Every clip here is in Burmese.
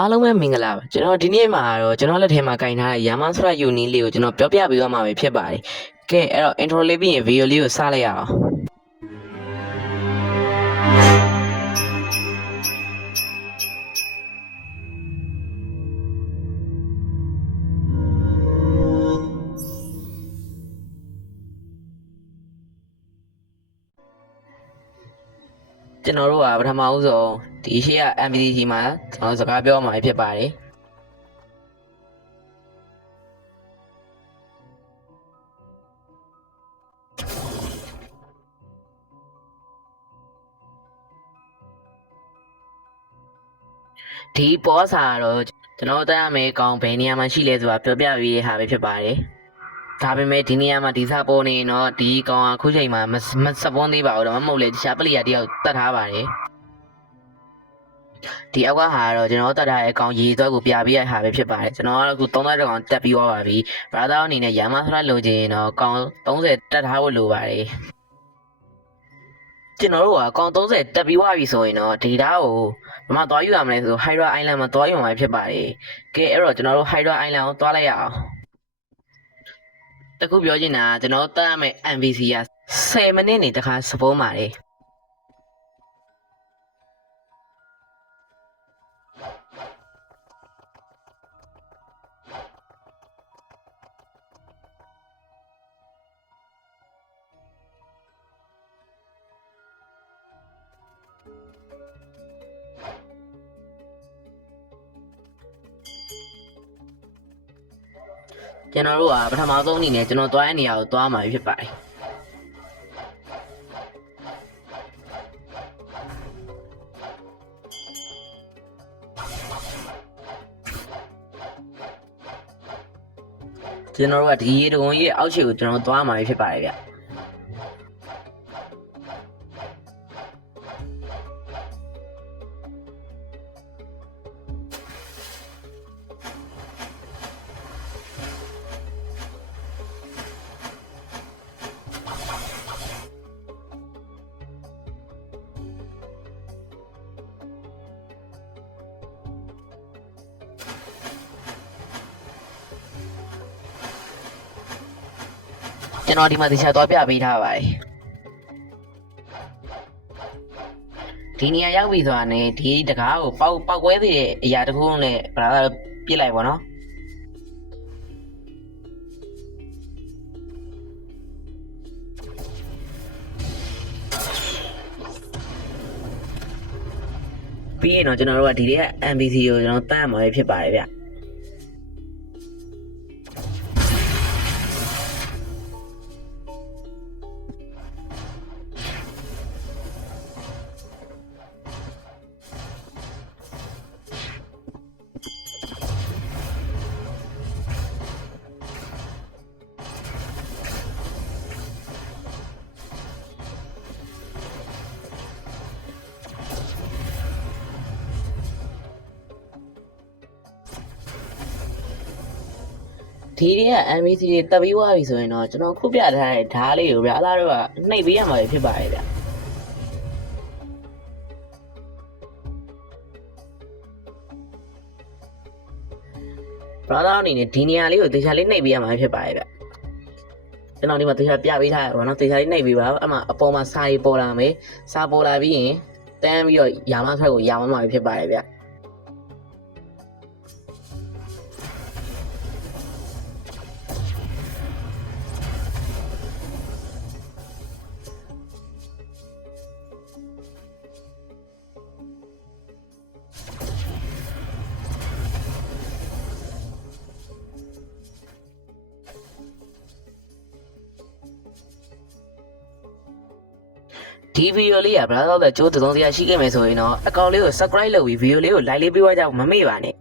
အားလုံးပဲမင်္ဂလာပါကျွန်တော်ဒီနေ့မှာတော့ကျွန်တော်လက်ထဲမှာကင်ထားတဲ့ Yamaha Uni လေးကိုကျွန်တော်ပြောပြပေးသွားမှာပဲဖြစ်ပါတယ်ကဲအဲ့တော့ intro လေးပြီးရင် video လေးကိုစလိုက်ရအောင်ကျွန်တော်တို့ကပထမဦးဆုံးဒီရှေ့က MPC မှာကျွန်တော်စကားပြောမှာဖြစ်ပါတယ်ဒီပေါ်စာတော့ကျွန်တော်တက်ရမယ့်အကောင်ဘယ်နေရာမှာရှိလဲဆိုတာပြောပြပေးရတာပဲဖြစ်ပါတယ်ဒါပေမဲ့ဒီနေရာမှာဒီစားပေါ်နေတော့ဒီကောင်အခုချိန်မှာမစပွန်းသေးပါဘူးတော့မဟုတ်လေတခြားပလိယာတယောက်တတ်ထားပါတယ်ဒီအောက်ကဟာတော့ကျွန်တော်တက်ထားတဲ့အကောင်ရေသွက်ကိုပြပေးရတာပဲဖြစ်ပါတယ်ကျွန်တော်ကတော့အခု30ကောင်တက်ပြီးသွားပါပြီဘရာသာအနေနဲ့Yamahaလိုချင်တော့ကောင်30တက်ထားဖို့လိုပါတယ်ကျွန်တော်တို့ကကောင်30တက်ပြီးသွားပြီဆိုရင်တော့ data ကိုဘာမှသွားယူရမလဲဆို Hydra Island မှာသွားယူမှာဖြစ်ပါတယ်ကဲအဲ့တော့ကျွန်တော်တို့ Hydra Island ကိုသွားလိုက်ရအောင်တခုပြောချင်တာကျွန်တော်တက်ရမယ့် MVC က10မိနစ်နေတခါစပိုးပါတယ်ကျွန်တော်တို့ကပထမဆုံးအနေနဲ့ကျွန်တော်သွားတဲ့နေရာကိုသွားမှာဖြစ်ပါတယ်ကျွန်တော်တို့ကဒီရေတုံးရဲ့အောက်ခြေကိုကျွန်တော်သွားမှာဖြစ်ပါတယ်ဗျကျွန်တော်ဒီမှာတခြားသွားပြပေးထားပါတယ်ဒီနေရာရောက်ပြီဆိုတာနဲ့ဒီတကားကိုပေါက်ကွဲသေးတဲ့အရာတစ်ခုနဲ့ဗလာပြစ်လိုက်ပါနော်ပြီးရင်တော့ကျွန်တော်တို့ကဒီတွေက MPC ကိုကျွန်တော်တန်းရမှာပဲဖြစ်ပါတယ်ဗျဒီတွေက MPC တွေတက်ပြီးသွားပြီဆိုရင်တော့ကျွန်တော်ခုပြထားတဲ့ဓားလေးကိုဗျာအားတော့နှိပ်ပေးရမှာဖြစ်ပါတယ်ဗျဘရာသာအနေနဲ့ဒီနေရာလေးကိုတေချာလေးနှိပ်ပေးရမှာဖြစ်ပါတယ်ဗျကျွန်တော်ဒီမှာတေချာပြပေးထားရပါတော့တေချာလေးနှိပ်ပေးပါအမှအပေါ်မှာစာရေးပေါ်လာမယ်စာပေါ်လာပြီးရင်တန်းပြီးတော့Yamahaထွက်ကိုရောင်းမှာဖြစ်ပါတယ်ဗျဒီဗီဒီယိုလေးကဘရာသာတဲ့ကျိုးသုံးစရာရှိခဲ့မယ်ဆိုရင်တော့အကောင့်လေးကို subscribe လုပ်ပြီးဗီဒီယိုလေးကို like လေးပေးသွားကြမမေ့ပါနဲ့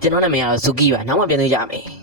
ကျွန်တော်နာမည်ကတော့ Zuki ပါနောက်မှပြန်တွေ့ကြမယ်